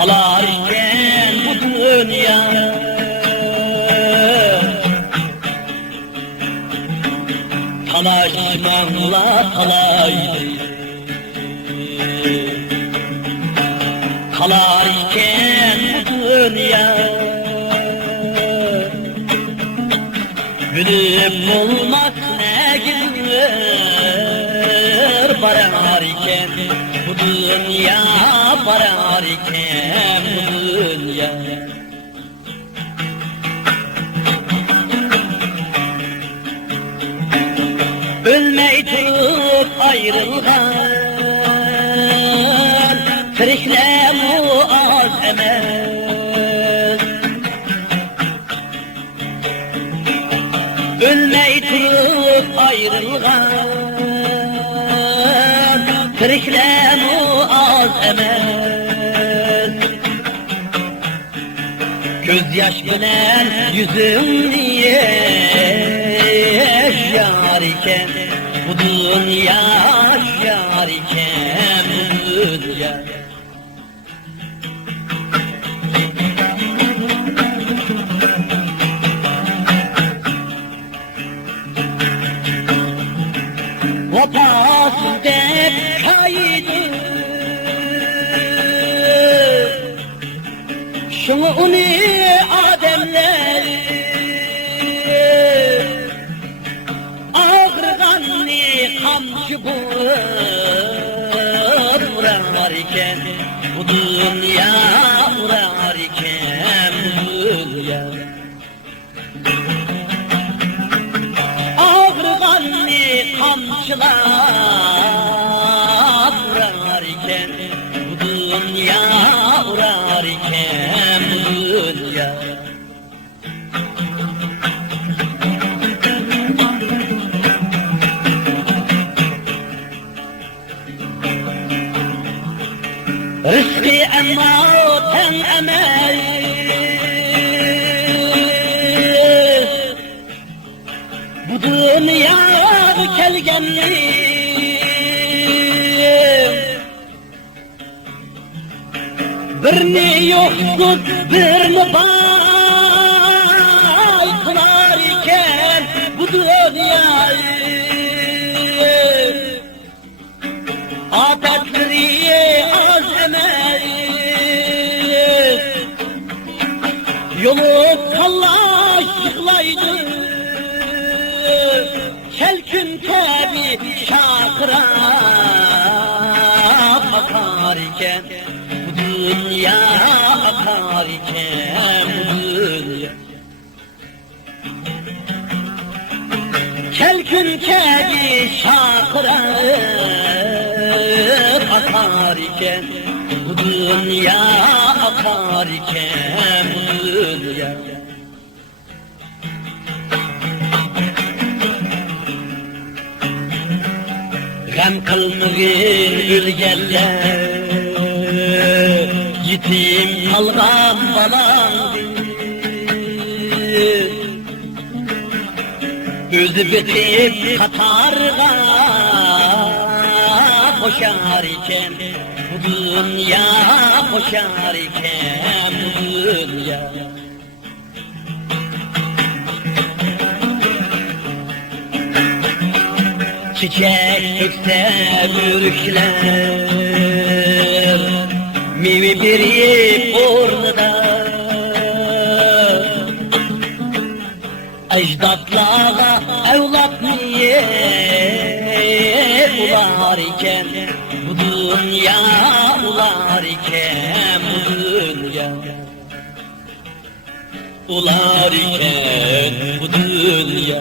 kalar iken bu dünya. Talaşmanla talaydı, kalar iken bu dünya. Gülüp olmak ne gidiyor, barar iken bu dünya, barar iken bu dünya. Ölmeyi tutup ayrılgan, tirikle muaz emez. Ölmeyi tutup ayrılgan, tirikle muaz emez. Gözyaş bilen yüzüm niye yaşar iken bu dünya, yaşar iken bu dünya. Vefasız dep kaydı, şunu onu ademler ağırganlı kamçı vurar iken bu dünya, vurar iken bu dünya. Ağırganlı kamçılar vurar iken bu dünya, vurar iken bu dünya. Rızkı emmaten emel, bu dünya kelgenlik. Birini yoksuz birini bay kılar iken bu dünyayı. Afetleri az emeyiz, yolu talaşlıklaydı. Kelkün tabi şakıra akar iken bu dünya, akar iken bu dünya. Kelkün tabi şakıra akar iken bu dünya, akar iken bu dünya. Gam kılmagin ülgeller, yetim kalgan balandı. Özü bitip katarga koşar iken bu dünya, koşar iken bu dünya. Çiçek dökse bürüşler, meyve birip orada. Ecdatlara evlat niye ular iken bu dünya, ular iken bu dünya. Ular iken bu dünya.